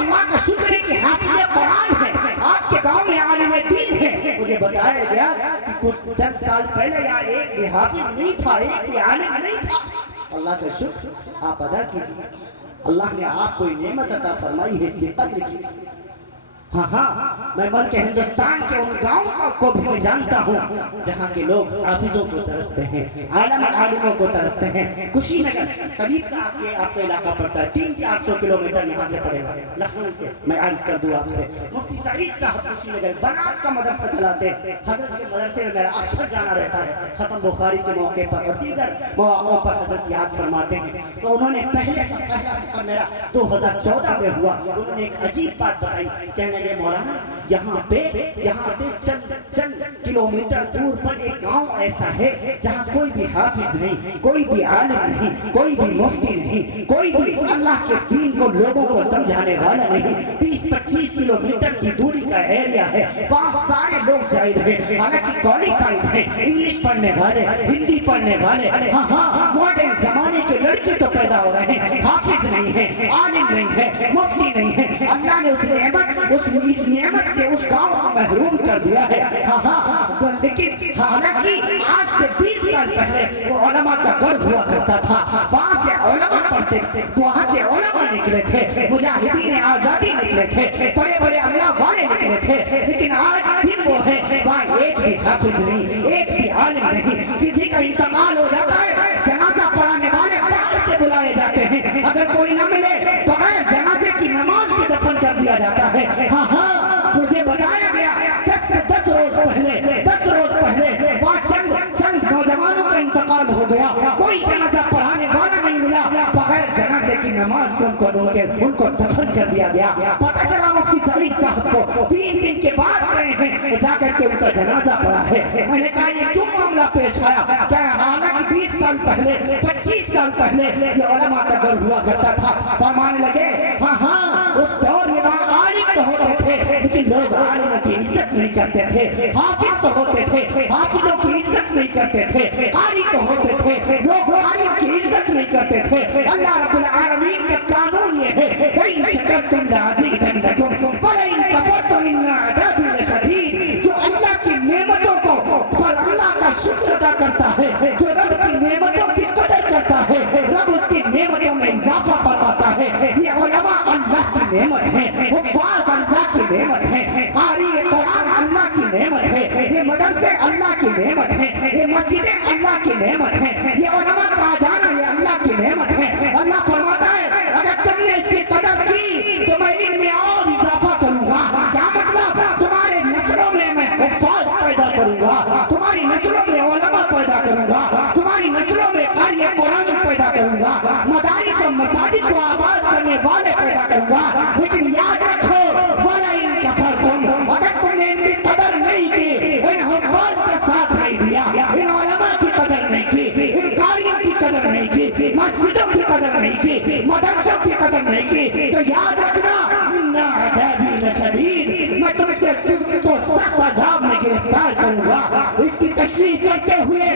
اللہ کا شکر ہے کہ حافظ قرآن ہے، آپ کے گاؤں میں عالم دین ہے۔ مجھے بتایا گیا کہ کچھ چند سال پہلے یہاں ایک بھی حافظ نہیں تھا، ایک بھی عالم نہیں تھا۔ اللہ کا شکر آپ ادا کیجیے، اللہ نے آپ کو نعمت عطا فرمائی ہے، اس کی قدر کیجیے۔ ہاں ہاں، میں ملک ہندوستان کے ان گاؤں کو بھی میں جانتا ہوں جہاں کے لوگ حافظوں کو ترستے ہیں، عالموں کو ترستے ہیں۔ کشی نگر قریب کا آپ کا علاقہ پڑتا ہے، 300-400 کلومیٹر یہاں سے پڑے گا، لکھنؤ سے۔ میں عرض کر دوں آپ سے، مفتی سعید صاحب کشی نگر بنات کا مدرسہ چلاتے ہیں۔ حضرت کے مدرسے میں میرا اکثر جانا رہتا ہے، ختم بخاری کے موقع پر اور دیگر مواقعوں پر حضرت یاد فرماتے ہیں۔ تو انہوں نے پہلا سفر میرا 2014 میں ہوا، انہوں نے ایک عجیب بات بتائی، کہنے لگے مولانا یہاں سے چند کلومیٹر دور پر ایک گاؤں ایسا ہے جہاں کوئی بھی حافظ نہیں، کوئی بھی عالم نہیں، کوئی بھی مفتی نہیں، کوئی بھی اللہ کے دین کو لوگوں کو سمجھانے والا نہیں۔ 20-25 کلومیٹر کی دوری کا ایریا ہے، وہاں سارے لوگ جائے رہے، حالانکہ کوالیفائڈ ہیں، انگلش پڑھنے والے، ہندی پڑھنے والے، ہاں ماڈرن زمانے کے لڑکے تو پیدا ہو رہے ہیں، حافظ نہیں ہے، عالم نہیں ہے، مفتی نہیں ہے۔ اللہ نے اس نعمت سے اس گاؤں کو محروم کر دیا ہے۔ لیکن حالانکہ آج سے 20 سال پہلے وہ علماء کا گھر ہوا کرتا تھا، وہاں سے علماء پڑھتے، وہاں سے علماء نکلے تھے، مجاہدین آزادی نکلے تھے، بڑے بڑے اللہ والے نکلے تھے۔ لیکن آج دن وہ ہے وہاں ایک بھی حافظ نہیں، ایک بھی عالم نہیں۔ کسی کا انتقال ہو جاتا ہے، جنازہ پڑھانے والے باہر سے بلائے جاتے ہیں، اگر کوئی نہ ملے بغیر جنازے کی نماز کے دفن کر دیا جاتا ہے۔ ہاں مجھے بتایا گیا 10 روز پہلے وہاں چند نوجوانوں کا انتقال ہو گیا، کوئی جنازہ پڑھانے والا نہیں ملا، بغیر جنازے کی نماز ان کو دفن کر دیا گیا۔ پتہ چلا مفتی سعید صاحب کو 3 دن کے بعد گئے ہیں، جا کر کے ان کا جنازہ پڑھا ہے۔ میں نے کہا یہ کیوں معاملہ پیش آیا؟ کیا حالانکہ 20 سال پہلے 25 سال پہلے یہ علماء کا گھر ہوا کرتا تھا۔ فرمانے لگے ہاں اس دور میں وہاں عالم تو ہوتے تھے لیکن لوگ عالم کی عزت نہیں کرتے تھے، حافظ تو ہوتے تھے، حافظوں کی عزت نہیں کرتے تھے، قاری تو ہوتے تھے، لوگ عالم کی عزت نہیں کرتے تھے۔ اللہ رب العالمین کا قانون یہ ہے وَإِن شَكَرْتُمْ لَأَزِيدَنَّكُمْ وَلَئِن كَفَرْتُمْ إِنَّ عَذَابِي لَشَدِيدٌ۔ جو اللہ کی نعمتوں کو پر اللہ کا شکر ادا کرتا ہے، جو رب کی نعمتوں کی قدر کرتا ہے، رب اس کی نعمتوں میں اضافہ فرماتا ہے۔ یہ علماء اللہ کی نعمت ہے، حفاظ اللہ کی نعمت ہے، قاری قرآن اللہ کی نعمت ہے، یہ مدرسے اللہ کی نعمت ہے، یہ مسجدیں اللہ کی نعمت ہے، یہ علماء کا جانا یہ اللہ کی نعمت ہے۔ اللہ فرماتا ہے اگر تم نے اس کی قدر کی تو میں علم میں اور اضافہ کروں گا۔ کیا مطلب؟ تمہارے نسلوں میں میں حفاظ پیدا کروں گا، تمہاری نسلوں میں علماء پیدا کروں گا، تمہاری نسلوں میں قاری قرآن پیدا کروں گا، مدارس و مساجد کو آباد کرنے والے پیدا کروں گا۔ لیکن یاد رکھو وَلَئِن كَفَرْتُمْ، اگر تم نے ان کی قدر نہیں کی، ان حفاظ کا ساتھ نہیں دیا، ان علماء کی قدر نہیں کی، ان قاریوں کی قدر نہیں کی، مسجدوں کی قدر نہیں کی، مدرسوں کی قدر نہیں کی، تو یاد رکھنا إِنَّ عَذَابِي لَشَدِيدٌ، میں تم سے تو سخت عذاب میں گرفتار کروں گا۔ اس کی تشریح کرتے ہوئے،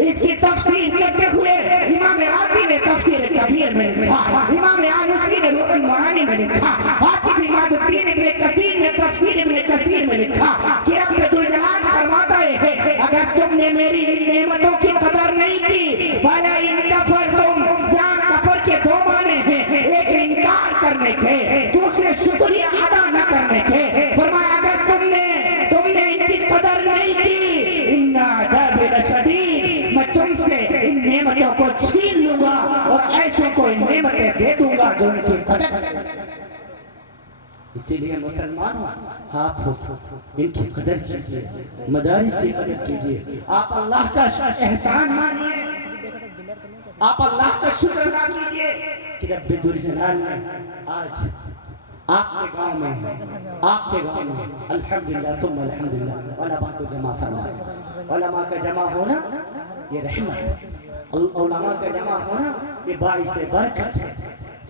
اس کی تفسیر کرتے ہوئے امام راضی نے تفسیر کبیر میں لکھا، امام آلوسی نے روح المعانی میں لکھا، حافظ امام الدین ابن کثیر نے تفسیر ابن کثیر میں لکھا کہ رب ذوالجلال فرماتا ہے اگر تم نے میری ان نعمتوں کی قدر نہیں کی، وَلَئِن كَفَرْتُمْ، یہاں کفر کے 2 معنی ہیں، ایک انکار کرنے کے، دوسرے شکریہ ادا نہ کرنے کے۔ فرمایا اگر تم نے ان کی قدر نہیں کی، إِنَّ عَذَابِي لَشَدِيدٌ، میں تم سے ان نعمتوں کو چھین لوں گا اور ایسوں کو ان نعمتیں دے دوں گا جو ان کی قدر کریں۔ اسی لیے مسلمانوں آپ ان کی قدر کیجئے، مدارس کی قدر کیجئے، آپ اللہ کا احسان مانیے، آپ اللہ کا شکر ادا کیجئے کہ رب ذوالجلال نے آج آپ کے گاؤں میں الحمدللہ ثم الحمدللہ علماء کو جمع فرمایا۔ علماء کا جمع ہونا یہ رحمت، علماء کا جمع ہونا یہ باعث برکت ہے۔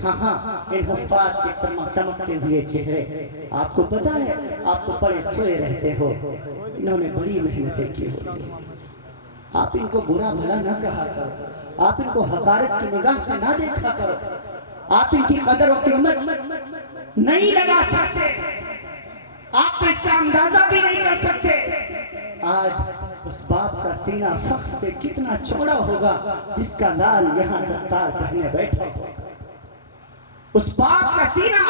ہاں ان حفاظ کے چمکتے ہوئے چہرے، آپ کو پتا ہے آپ تو بڑے سوئے رہتے ہو، انہوں نے بڑی محنتیں کی ہوتی ہیں۔ آپ ان کو برا بھلا نہ کہا کرو، آپ ان کو حقارت کی نگاہ سے نہ دیکھا کرو، آپ ان کی قدر و قیمت نہیں لگا سکتے، آپ تو اس کا اندازہ بھی نہیں کر سکتے آج اس باپ کا سینہ فخر سے کتنا چوڑا ہوگا جس کا لال یہاں دستار پہنے بیٹھا ہوگا۔ اس باپ کا سینہ،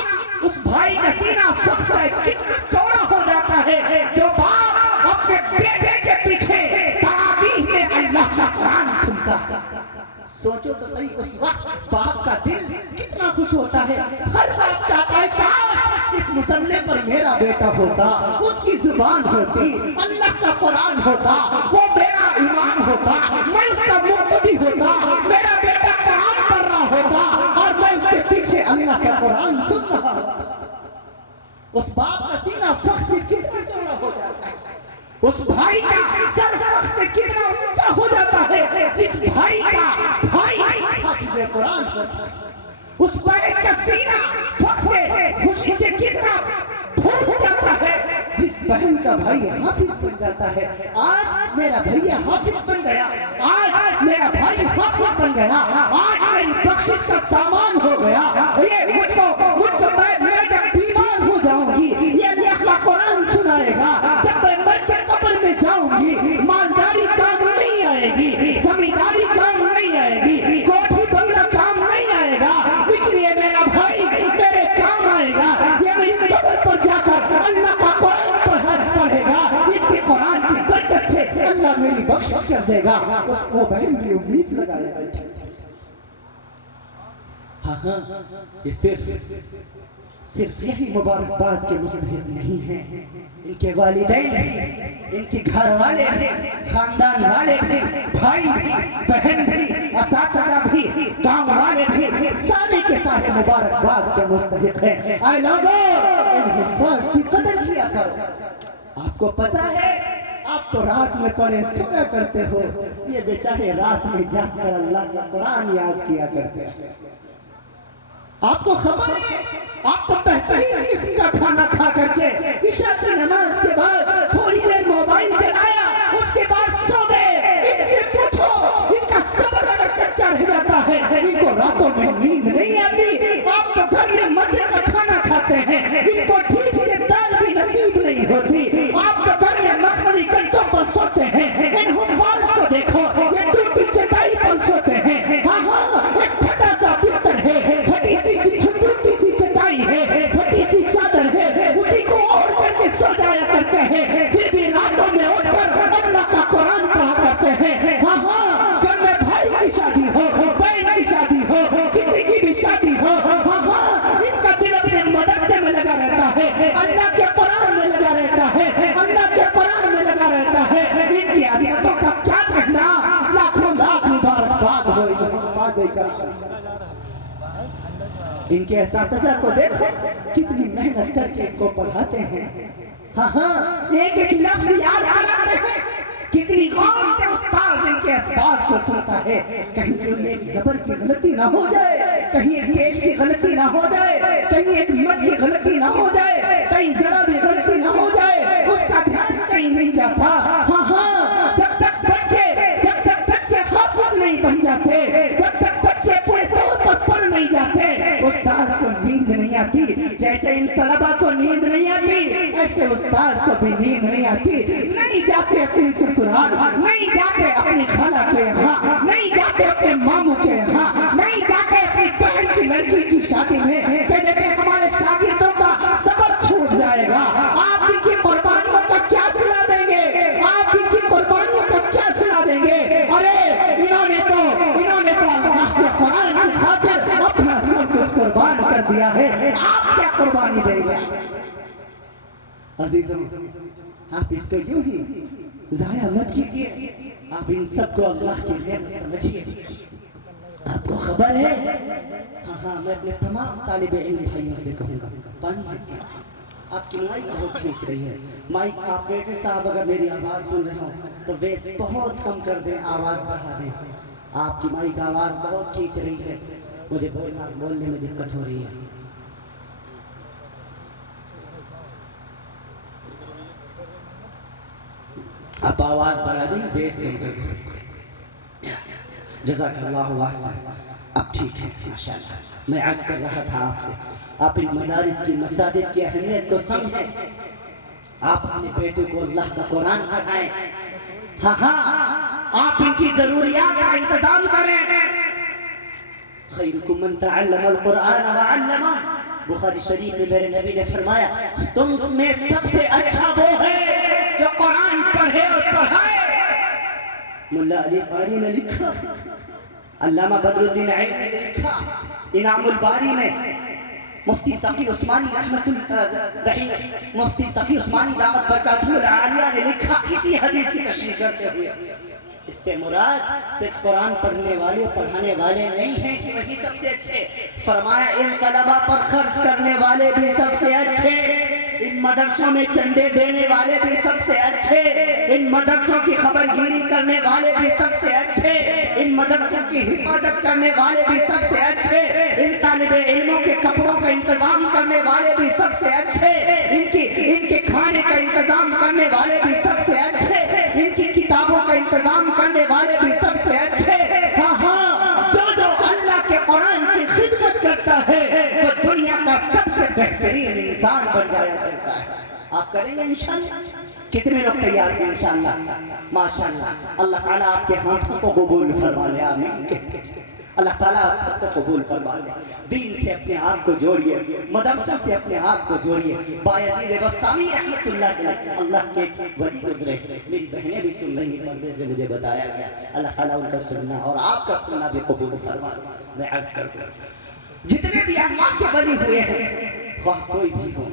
اس بھائی کا سینہ فخر سے کتنا چوڑا ہو جاتا ہے جو باپ اپنے بیٹے کے پیچھے تراویح میں اللہ کا قرآن سنتا ہے۔ سوچو تو صحیح، اس وقت باپ کا دل کتنا خوش ہوتا ہے۔ ہر باپ چاہتا ہے کاش اس مصلی پر میرا بیٹا ہوتا، اس کی زبان ہوتی، اللہ کا قرآن ہوتا، وہ میرا ایمان ہوتا، میں اس کا مقتدی ہوتا، میرا بیٹا قرآن پڑھ رہا ہوتا اور میں اس کے پیچھے اللہ کا قرآن سن رہا ہوتا۔ اس باپ کا سینہ فخر سے کتنا چوڑا ہو جاتا ہے، اس بھائی کا سر فخر سے کتنا اونچا ہو جاتا ہے جس بھائی کا بھائی حافظ قرآن ہوتا ہے۔ اس بھائی کا سینہ فخر سے خوشی سے کتنا پھول جاتا ہے جس بہن کا بھائی حافظ بن جاتا ہے۔ آج میرا بھائی حافظ بن گیا، آج میرا بھائی حافظ بن گیا، آج میری بخشش کا سامان ہو گیا۔ یہ مجھ کو میں جب بیمار ہو جاؤں گی یہ اللہ کا قرآن سنائے گا، جب میں مر کے قبر میں جاؤں گی مالداری کام نہیں آئے گی، زمینداری کام نہیں آئے گی، کوٹھی بنگلہ کام نہیں آئے گا، لیکن یہ میرا بھائی میرے کام آئے گا۔ یہ میری قبر پر جا کر اللہ کا قرآن پڑھے گا، اس کے قرآن کی برکت سے اللہ میری بخشش کر دے گا۔ اس کو بہن کی امید لگائے بیٹھے۔ ہاں یہ صرف یہی مبارکباد کے مستحق نہیں ہیں، ان کے والدین بھی، ان کے گھر والے بھی، خاندان والے بھی، بھائی بھی، بہن بھی، اساتذہ بھی، کام والے بھی، سارے کے سارے مبارکباد کے مستحق ہیں۔ اے لوگوں، ان حفاظ کی قدر کیا کرو۔ آپ کو پتا ہے آپ تو رات میں پڑھے سویا کرتے ہو، یہ بیچارے رات میں جاگ کر اللہ کا قرآن یاد کیا کرتے ہیں۔ آپ کو خبر ہے آپ تو بہترین قسم کا کھانا کھا کر کے عشاء کی نماز کے بعد تھوڑی دیر موبائل چلایا، اس کے بعد سو گئے۔ ان سے پوچھو ان کا صبر اگر کچا رہ جاتا ہے، ان کو راتوں میں نیند نہیں آتی۔ آپ تو گھر میں مزے کا کھانا کھاتے ہیں، ان کو ٹھیک سے دال بھی نصیب نہیں ہوتی۔ آپ تو گھر میں مخملی کنٹوں پر سوتے ہیں، ان حفاظ کو دیکھو یہ ٹوٹی چٹائی پر سوتے ہیں۔ ہاں ایک پھٹا سا بستر ہے، پھٹی سی چٹائی ہے، پھٹی سی چادر ہے، اسی کو اوڑھ کر کے سو جایا کرتے ہیں، پھر بھی راتوں میں اٹھ کر اللہ کا قرآن پڑھا کرتے ہیں۔ ہاں گھر میں بھائی کی شادی ہو، بہن کی شادی ہو، کسی کی بھی شادی ہو، ہاں ان کا دل اپنے مدرسے میں لگا رہتا ہے، اللہ کے قرآن میں لگا رہتا ہے، اللہ کے قرآن میں لگا رہتا ہے۔ ان کی عظمتوں کا کیا کہنا، لاکھوں لاکھ مبارکباد ہو ان کے اساتذہ کو دیکھو کتنی محنت کر کے ان کو پڑھاتے ہیں۔ ہاں ایک ایک لفظ یاد کراتے ہیں، کتنی غور سے استاد ان کے اسباب کو سنتا ہے، کہیں کوئی ایک زبر کی غلطی نہ ہو جائے، کہیں ایک پیش کی غلطی نہ ہو جائے، کہیں ایک مد کی غلطی نہ ہو جائے، کہیں ذرا بھی غلطی نہ ہو جائے، اس کا دھیان کہیں نہیں جاتا۔ ہاں جب تک بچے حافظ نہیں بن جاتے، جب تک بچے پورے طور پر پڑھ نہیں جاتے، استاذ کو نیند نہیں آتی۔ جیسے ان طلبہ کو نیند نہیں آتی، ایسے استاذ کو بھی نیند نہیں آتی۔ نہیں جاتے اپنی سسرال، نہیں جاتے اپنی خالہ کے یہاں، نہیں جاتے اپنے ماموں کے یہاں، نہیں جاتے اپنی بہن کی لڑکی کی شادی میں کہ دیکھیں ہمارے شاگردوں کا صبر چھوٹ جائے گا۔ آپ ان کی قربانیوں کا کیا صلہ دیں گے، آپ ان کی قربانیوں کا کیا صلہ دیں گے؟ ارے انہوں نے تو اللہ کے قرآن کی خاطر اپنا سب کچھ قربان کر دیا ہے، آپ کیا قربانی دیں گے؟ عزیزوں، آپ اس کو یوں ہی ضائع مت کیجیے، آپ ان سب کو اللہ کی نعمت سمجھیے۔ آپ کو خبر ہے، ہاں میں اپنے تمام طالب علم بھائیوں سے کہوں گا، پانی ہے کیا؟ آپ کی مائک بہت کھینچ رہی ہے، مائک آپریٹر صاحب اگر میری آواز سن رہے ہوں تو ویس بہت کم کر دیں، آواز بڑھا دیں۔ آپ کی مائک آواز بہت کھینچ رہی ہے، مجھے بولنے میں دقت ہو رہی ہے۔ آپ آواز بڑھا دیں، بیس کم کر دیں۔ جزاک اللہ احسن، اب ٹھیک ہے ماشاءاللہ۔ میں عرض کر رہا تھا آپ سے آپ ان مدارس کی مساجد کی اہمیت کو سمجھیں، آپ اپنے بیٹے کو اللہ کا قرآن پڑھائیں، ہاں آپ ان کی ضروریات کا انتظام کریں۔ خیرکم من تعلم القرآن وعلمہ، بخاری شریف میں میرے نبی نے فرمایا تم میں سب سے اچھا وہ ہے جو قرآن پڑھے اور پڑھائے۔ ملا علی قاری نے لکھا، علامہ بدر الدین عینی نے لکھا، انعام الباری میں مفتی تقی عثمانی رحمت اللہ، مفتی تقی عثمانی دامت برکاتہ العالیہ نے لکھا اسی حدیث کی تشریح کرتے ہوئے، اس سے مراد صرف قرآن پڑھنے والے پڑھانے والے نہیں ہیں کہ وہی سب سے اچھے، فرمایا ان طلبہ پر خرچ کرنے والے بھی سب سے اچھے، ان مدرسوں میں چندے دینے والے بھی سب سے اچھے، ان مدرسوں کی خبر گیری کرنے والے بھی سب سے اچھے، ان مدرسوں کی حفاظت کرنے والے بھی سب سے اچھے، ان طالب علموں کے کپڑوں کا انتظام کرنے والے بھی سب سے اچھے، ان کے کھانے کا انتظام کرنے والے بھی سب سے اچھے، ان کی کتابوں کا انتظام کرنے والے بھی سب سے اچھے۔ ہاں جو اللہ کے قرآن کی خدمت کرتا ہے وہ دنیا کا سب سے بہترین انسان بن جایا کرتا ہے۔ آپ کریں گے انشاءاللہ؟ کتنے لوگ تیار ہیں انشاءاللہ؟ ماشاءاللہ، اللہ تعالیٰ آپ کے ہاتھوں کو قبول فرما لے، آمین کہتے ہیں۔ اللہ تعالیٰ آپ سب کو قبول فرما لے۔ دین سے اپنے آپ کو جوڑیے، مدرسوں سے اپنے آپ کو جوڑیے۔ بایزید بستامی رحمت اللہ علیہ، اللہ کے ولی گزرے، میری بہنیں بھی سن رہی پردے سے مجھے بتایا گیا، اللہ تعالیٰ ان کا سننا اور آپ کا سننا بھی قبول فرما لے۔ میں عرض کرتا ہوں جتنے بھی اللہ کے ولی ہوئے ہیں، خواہ کوئی بھی ہو،